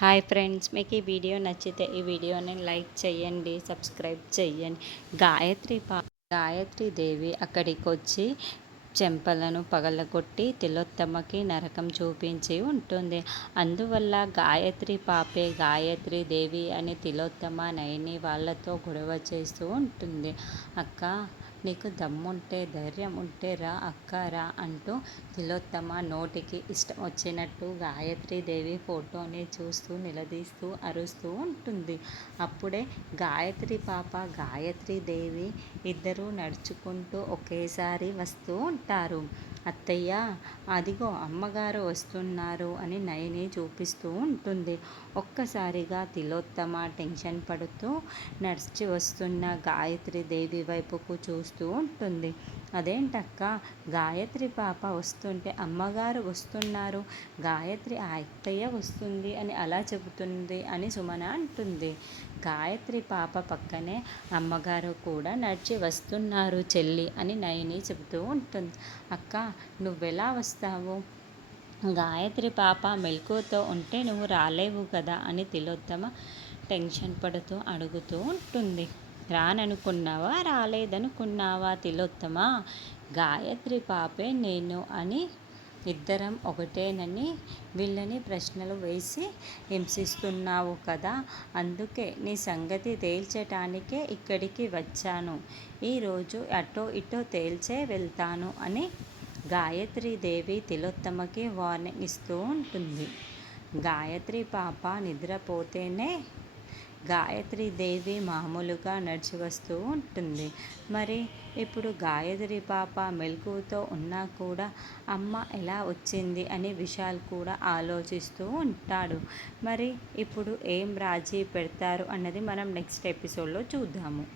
Hi friends, మీకు ఈ video నచ్చితే ఈ వీడియోని లైక్ చేయండి, సబ్స్క్రైబ్ చేయండి. గాయత్రి దేవి అక్కడికి వచ్చి చెంపలను పగలగొట్టి తిలోత్తమకి నరకం చూపించి ఉంటుంది. అందువల్ల గాయత్రి పాపే గాయత్రి దేవి అని తిలోత్తమ నయని వాళ్ళతో గొడవ చేస్తూ ఉంటుంది. అక్క, నీకు దమ్ముంటే ధైర్యం ఉంటే రా అక్క రా అంటూ తిలోత్తమ నోటికి ఇష్టం వచ్చినట్టు గాయత్రీదేవి ఫోటోని చూస్తూ నిలదీస్తూ అరుస్తూ ఉంటుంది. అప్పుడే గాయత్రి పాప గాయత్రీదేవి ఇద్దరూ నడుచుకుంటూ ఒకేసారి వస్తూ ఉంటారు. అత్తయ్య, అదిగో అమ్మగారు వస్తున్నారు అని నయని చూపిస్తూ ఉంటుంది. ఒక్కసారిగా తిలోత్తమ టెన్షన్ పడుతూ నడిచి వస్తున్న గాయత్రీదేవి వైపుకు చూస్తూ ఉంటుంది. అదేంటక్క, గాయత్రి పాప వస్తుంటే అమ్మగారు వస్తున్నారు, గాయత్రి ఆ అత్తయ్య వస్తుంది అని అలా చెబుతుంది అని సుమన అంటుంది. గాయత్రి పాప పక్కనే అమ్మగారు కూడా నడిచి వస్తున్నారు చెల్లి అని నయని చెబుతూ ఉంటుంది. అక్క, నువ్వెలా వస్తావు? గాయత్రి పాప మెలకువతో ఉంటే నువ్వు రాలేవు కదా అని తిలోత్తమ టెన్షన్ పడుతూ అడుగుతూ ఉంటుంది. రాననుకున్నావా రాలేదనుకున్నావా తిలోత్తమ? గాయత్రి పాపే నేను అని ఇద్దరం ఒకటేనని వీళ్ళని ప్రశ్నలు వేసి హింసిస్తున్నావు కదా, అందుకే నీ సంగతి తేల్చటానికే ఇక్కడికి వచ్చాను. ఈరోజు అటో ఇటో తేల్చే వెళ్తాను అని గాయత్రీదేవి తిలోత్తమకి వార్నింగ్ ఇస్తూ ఉంటుంది. గాయత్రి పాప నిద్రపోతేనే గాయత్రీదేవి మామూలుగా నడిచి వస్తూ ఉంటుంది. మరి ఇప్పుడు గాయత్రి పాప మెలకువతో ఉన్నా కూడా అమ్మ ఎలా వచ్చింది అని విశాల్ కూడా ఆలోచిస్తూ ఉంటాడు. మరి ఇప్పుడు ఏం రాజీ పెడతారు అన్నది మనం నెక్స్ట్ ఎపిసోడ్లో చూద్దాము.